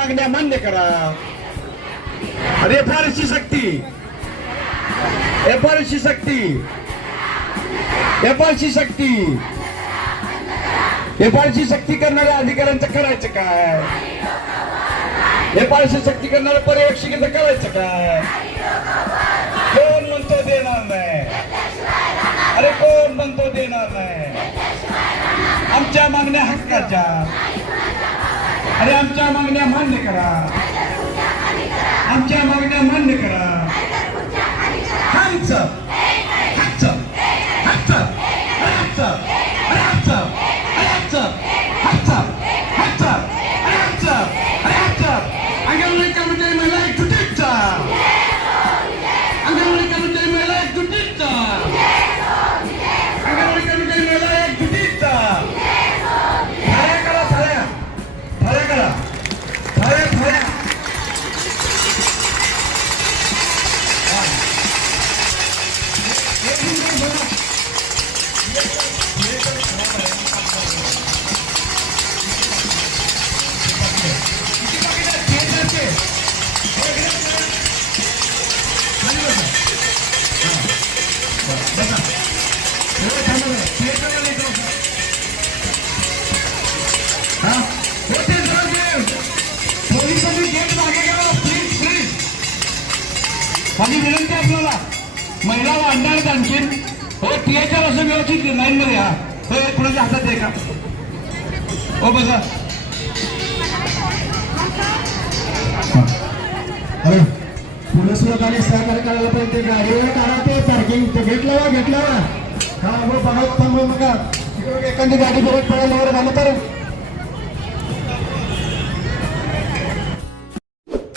मागण्या मान्य करा. अरे रेफारशी सक्ती. एफारशी सक्ती. एफारशी सक्ती. नेपाळची शक्ती करणाऱ्या अधिकाऱ्यांचं करायचं काय? नेपाळशी शक्ती करणाऱ्या पर्यवेक्षिकेच करायचं काय? कोण म्हणतो देणार नाही? अरे कोण म्हणतो देणार नाही? आमच्या मागण्या हक्काच्या. अरे आमच्या मागण्या मान्य करा. आमच्या मागण्या मान्य करा. आमचं हक्कचं हक्कचं हक्कचं हक्कचं हक्कचं माझी विनंती आपल्याला. महिला वाढणार आहेत आणखीन? हो टीएचआर असं व्यवस्थित लाईन मध्ये हा हो कुणाच्या हातात आहे का हो बसा. अरे पोलीस लोकांनी सहकार्य करायला पाहिजे. ते गाडीवर काढा ते पार्किंग ते गेट लावा गेट लावा हा मग बघा एखादी गाडी परत पडायला वगैरे झालं तर?